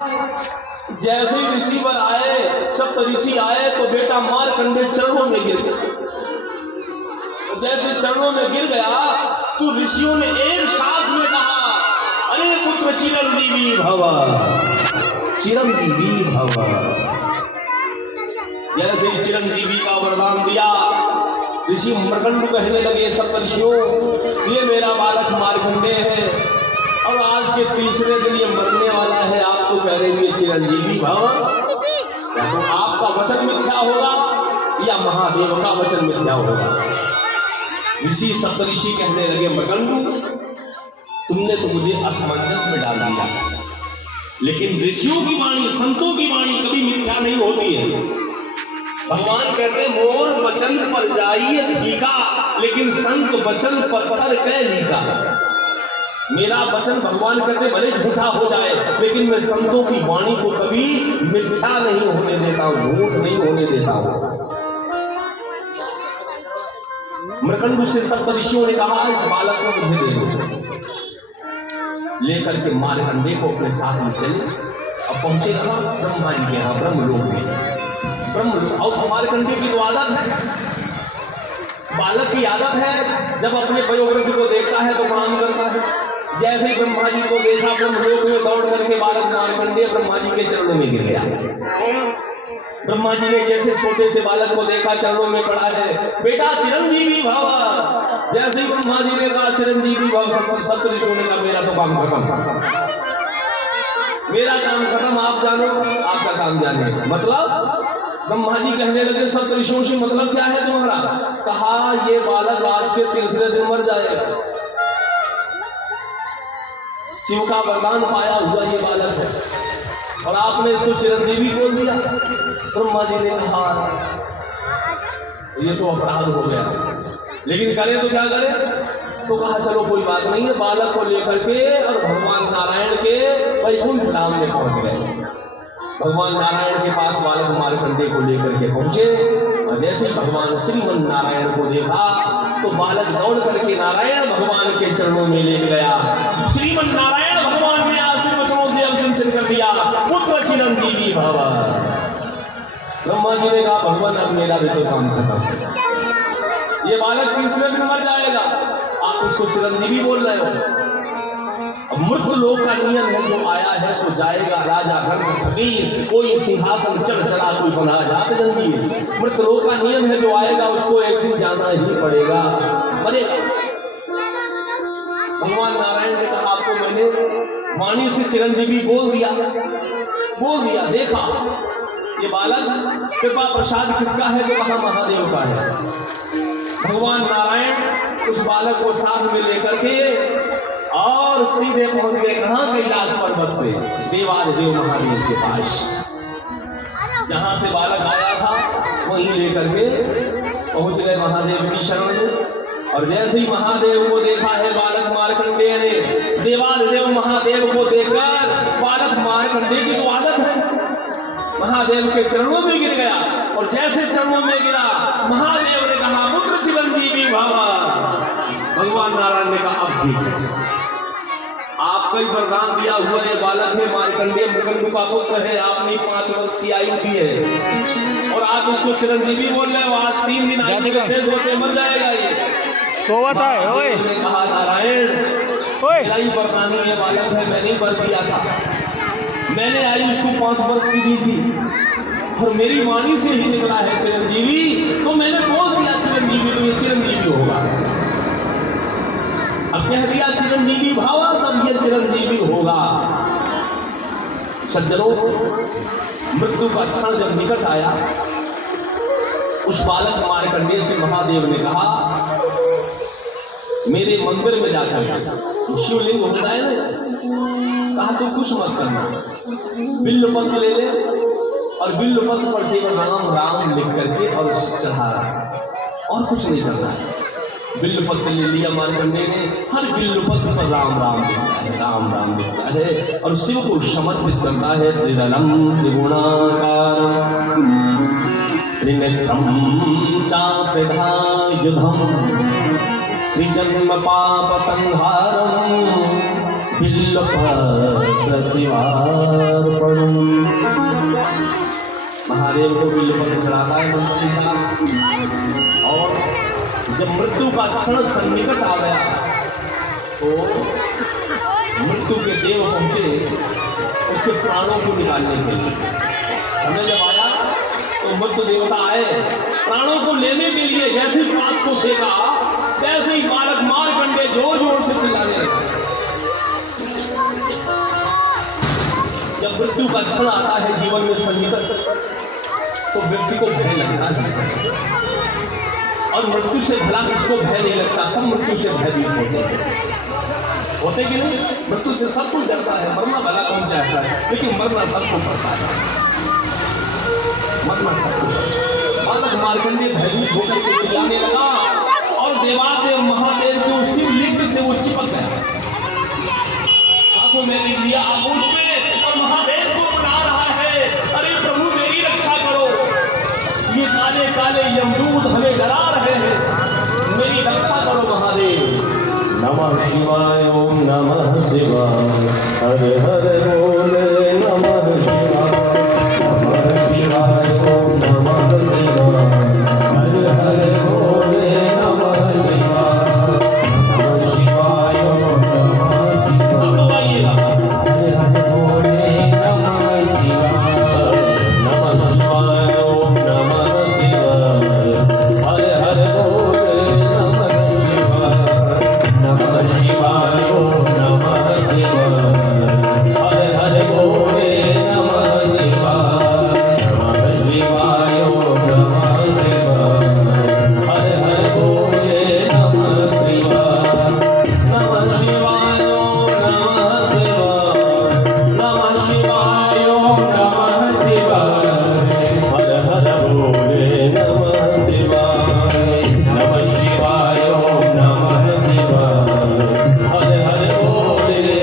जैसे ही ऋषिवर आए, सब ऋषि आए तो बेटा मारकंडे चरणों में गिर गया। जैसे चरणों में गिर गया तो ऋषियों ने एक साथ में कहा, अरे पुत्र चिरंजीवी भव, चिरंजीवी भव। जैसे ही चिरंजीवी का वरदान दिया, ऋषि मरकंड कहने लगे, सब ऋषियों, ये मेरा बालक मारकंडे है और आज के तीसरे दिन ये मरने वाला है। आप तो कह रहे हैं चिरंजीवी भव, तो आपका वचन मिथ्या होगा या महादेव का वचन मिथ्या होगा? ऋषि सप्तऋषि कहने लगे, मरकंडू, तुमने तो मुझे असमंजस में डाल दिया, लेकिन ऋषियों की वाणी, संतों की वाणी कभी मिथ्या नहीं होती है। भगवान कहते, मोर वचन पर जाइए ठीका, लेकिन संत वचन पर कह लीका। मेरा वचन, भगवान कहते, भले झूठा हो जाए, लेकिन मैं संतों की वाणी को कभी मिथ्या नहीं होने देता हूं, झूठ नहीं होने देता हूं। मृकंडू से सब ऋषियों ने कहा, इस बालक को मुझे दे दो। लेकर के मारकंडे को अपने साथ में चले और पहुंचे कहा, ब्रह्मा जी के यहाँ, ब्रह्मलोक में। ब्रह्मलोक, और मारकंडे की तो आदत है, बालक की आदत है, जब अपने वयोवृद्ध को देखता है तो प्रणाम करता है। जैसे ही ब्रह्मा जी को देखा, ब्रह्मलोक में दौड़ करके बालक मारकंडे ब्रह्मा जी के चरणों में गिर गया। ब्रह्मा जी ने जैसे छोटे से बालक को देखा, चरणों में पड़ा है, बेटा चिरंजीवी भव। जैसे ही ब्रह्मा जी ने कहा चिरंजीवी भव, सब ऋषियों ने कहा, मेरा तो काम खत्म, मेरा काम खत्म, आप जानो, आपका काम जाने। मतलब ब्रह्मा जी कहने लगे सब ऋषियों से, मतलब क्या है तुम्हारा? कहा, ये बालक आज के तीसरे दिन मर जाएगा। शिव का वरदान पाया हुआ ये बालक है और आपने इसको चिरंजीवी बोल दिया। ब्रह्मा जी ने कहा, ये तो अपराध हो गया, लेकिन करें तो क्या करें? तो कहा, चलो कोई बात नहीं है, बालक को लेकर के और भगवान नारायण के वैकुंठ धाम में पहुंच गए। भगवान नारायण के पास बालक मारकंडे को लेकर के पहुंचे और जैसे भगवान श्रीमन नारायण को देखा तो बालक दौड़ करके नारायण भगवान के चरणों में लेट गया। श्रीमन नारायण भगवान ने आशीर्वाद वचनों से अभिषेक कर दिया, पुत्र चिरंजीवी भव। ब्रह्मा जी ने कहा, भगवान अब मेरा भी तो काम खत्म, ये बालक तीसरे दिन मर जाएगा, आप इसको चिरंजीवी बोल रहे हो। मृत लोक का नियम है, जो आया है सो जाएगा, राजा रंग फकीर, कोई सिंहासन चढ़ चढ़ा, कोई बना जात जंजीर। मृत लोक का नियम है, जो आएगा उसको एक दिन जाना ही पड़ेगा, मरेगा। भगवान नारायण ने कहा, आपको मैंने वाणी से चिरंजीवी बोल दिया। देखा ये बालक, कृपा प्रसाद किसका है? तो कहा, महादेव का है। भगवान नारायण उस बालक को साथ में लेकर के और सीधे पहुंच गए कहां? कैलाश पर्वत पे, देवाधिदेव महादेव के पास। जहां से बालक आया था वहीं लेकर के पहुंच गए महादेव की शरण में। और जैसे ही महादेव को देखा है बालक मारकंडे ने, देवाधिदेव महादेव को देखकर बालक मारकंडे की तो आदत है, महादेव के चरणों में गिर गया। और जैसे चरणों में गिरा, महादेव ने कहा, पुत्र चिरंजीवी भव। भगवान नारायण ने कहा, अब ठीक है, आपका ही वरदान दिया हुआ ये बालक है, मारकंडे मृकंडू का पुत्र है, आपने 5 वर्ष की आयु दी है और आप उसको चिरंजीवी बोल रहे हो। आज 3 दिन आयु के शेष होते मर जाएगा ये। सोवत है, ओए ने कहा, नारायण, मेरा ही वरदान ये बालक है, मैंने ही वर दिया था, मैंने आयु उसको 5 वर्ष की दी थी और मेरी वाणी से ही निकला है चिरंजीवी, तो मैंने बोल दिया चिरंजीवी, तो ये चिरंजीवी होगा। अब कह दिया चिरंजीवी भाव, तब ये चिरंजीवी होगा। सज्जनों, मृत्यु का क्षण जब निकट आया, उस बालक मारकंडे से महादेव ने कहा, मेरे मंदिर में जाकर शिवलिंग होता है ना, कहा तुम कुछ मत करना, बिल्व पत्र ले ले और बिल्व पत्र पर केवल राम राम लिख करके और चढ़ा, और कुछ नहीं करना है। बिल्व पत्र ले लिया मारकंडे ने, हर बिल्व पत्र पर राम राम लिखता है, राम राम लिखता है और शिव को समर्पित करता है। त्रिदलम त्रिगुणाकार त्रिनेत्रम चाप्यधायुधम त्रिजन्म पाप संहारम बिल्व पत्र शिवार्पणम्। महादेव को बिल्वपत्र चढ़ाता है मंत्री साहब। और जब मृत्यु का क्षण सन्निकट आ गया तो मृत्यु के देव पहुंचे उसके प्राणों को निकालने के लिए। समय जब आया तो मृत्यु देवता आए प्राणों को लेने के लिए। जैसे ही पास को फेंका तैसे ही बालक मारकंडे जोर जोर से चिल्लाने लगा। जब मृत्यु का क्षण आता है जीवन में सन्निकट तो व्यक्ति को भय लगता है। और मृत्यु से भला किसको भय नहीं लगता? सब मृत्यु से भयभीत होते कि नहीं? मृत्यु से सब कुछ डरता है। मरना भला कौन चाहता है, लेकिन मरना सबको पड़ता है। मरना सबको। बालक मार्कंडेय भयभीत होकर के चिल्लाने लगा और देवादेव महादेव के उस शिवलिंग से वो चिपक गया। आंखों में लिया आगोश में और महादेव को बुला रहा है, अरे प्रभु मेरी रक्षा करो, ये काले काले यमदूत हमें डरा रहे हैं, मेरी रक्षा करो महादेव। नमः शिवाय ओम नमः शिवाय हरे हरे बोले नमः शिवाय नमः शिवाय ओम नमः शिवाय हरे हरे बोले नमः शिवाय नमः शिवाय ओम नमः शिवाय हरे हरे बोले नमः शिवाय नमः शिवाय ओम नमः शिवाय हरे हरे बोले नमः शिवाय नमः शिवाय ओम नमः शिवाय हरे हरे बोले नमः शिवाय नमः शिवाय ओम नमः शिवाय हरे हरे बोले नमः शिवाय नमः शिवाय ओम नमः शिवाय नमः शिवाय ओम नमः शिवाय हरे हरे बोले नमः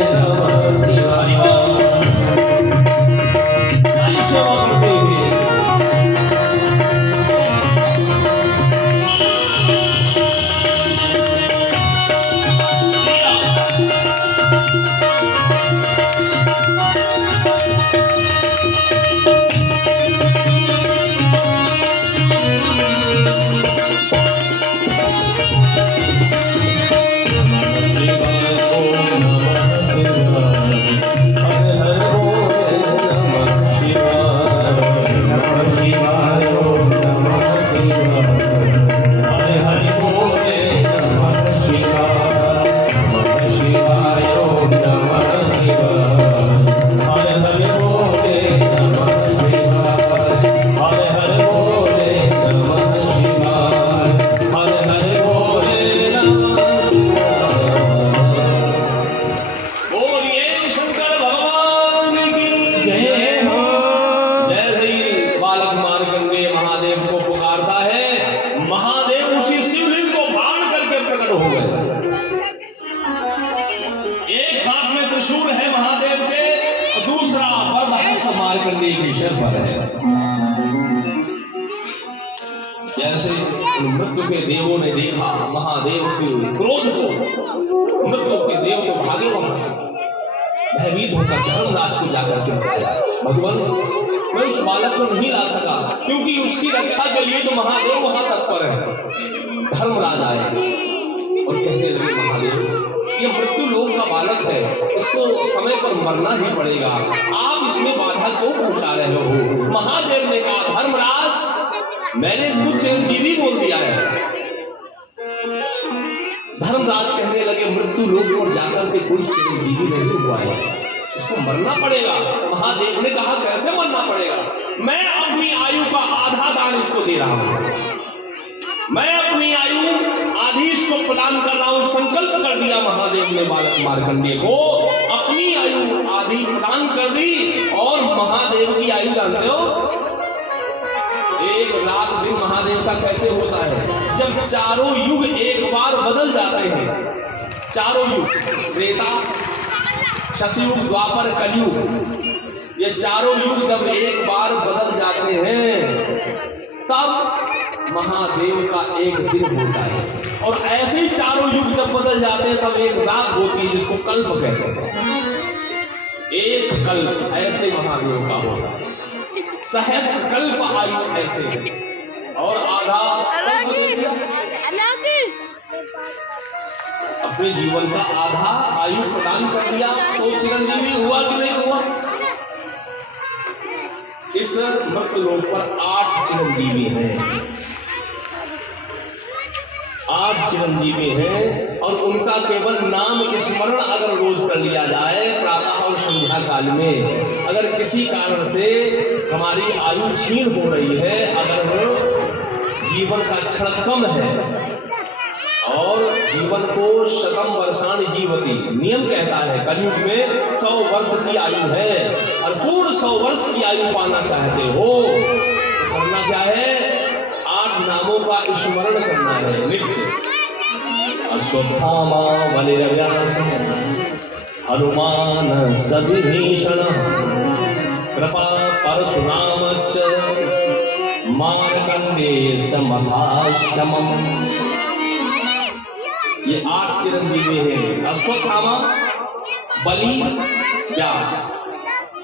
शिवाय नमः शिवाय ओम नमः शिवाय हरे हरे बोले नमः शिवाय। सेवा करते हैं। जैसे मृत्यु के देवों ने देखा महादेव के क्रोध को, मृत्यु के देव को भागे वहां से, भयभीत होकर धर्मराज को जाकर के बताया, भगवान मैं उस बालक को नहीं ला सका क्योंकि उसकी रक्षा के लिए तो महादेव वहां तत्पर है। धर्मराज आए और कहने लगे महादेव ये मृत्यु लोक का बालक है, इसको समय पर मरना ही पड़ेगा, आप इसमें बाधा क्यों पहुंचा रहे हो? महादेव ने कहा धर्मराज मैंने इसको चिरंजीवी बोल दिया है। धर्मराज कहने लगे मृत्यु लोक पर जाकर के कोई चिरंजीवी नहीं हुआ है, इसको मरना पड़ेगा। महादेव ने कहा कैसे मरना पड़ेगा? मैं अपनी आयु का आधा दान इसको दे रहा हूं, मैं अपनी आयु आधी इसको प्रदान कर रहा हूं। संकल्प कर दिया महादेव ने बालक मार्कंडेय को, अपनी आयु आधी प्रदान कर दी। और महादेव की आयु जानते हो 1,00,000 दिन महादेव का कैसे होता है? जब चारों युग एक बार बदल जाते हैं, चारों युग त्रेता सतयुग द्वापर कलयुग, ये चारों युग जब एक बार बदल जाते हैं तब महादेव का एक दिन होता है। और ऐसे ही चारों युग जब बदल जाते हैं तब एक रात होती है जिसको कल्प कहते हैं। एक कल्प ऐसे महादेव का होगा। सहस्र कल्प आयु ऐसे और आधा कल्प दे दिया। अपने जीवन का आधा आयु प्रदान कर दिया तो चिरंजीवी हुआ कि नहीं हुआ? इस मृतलोक पर 8 चिरंजीवी हैं, 8 चिरंजीवी हैं और उनका केवल नाम स्मरण अगर रोज कर लिया जाए प्रातः और संध्या काल में, अगर किसी कारण से हमारी आयु क्षीण हो रही है, अगर जीवन का क्षण कम है और जीवन को शतम वर्षाणि जीवति नियम कहता है, कलयुग में 100 वर्ष की आयु है और पूर्ण 100 वर्ष की आयु पाना चाहते हो तो करना क्या है? 8 नामों का स्मरण करना है नित्य। अश्वत्थामा बलिर्व्यास हनुमान सविभीषण कृपा परशुरामश्च मार्कण्डेय समथाष्टमम्। ये 8 चिरंजीवी हैं, अश्वत्थामा, बलि, व्यास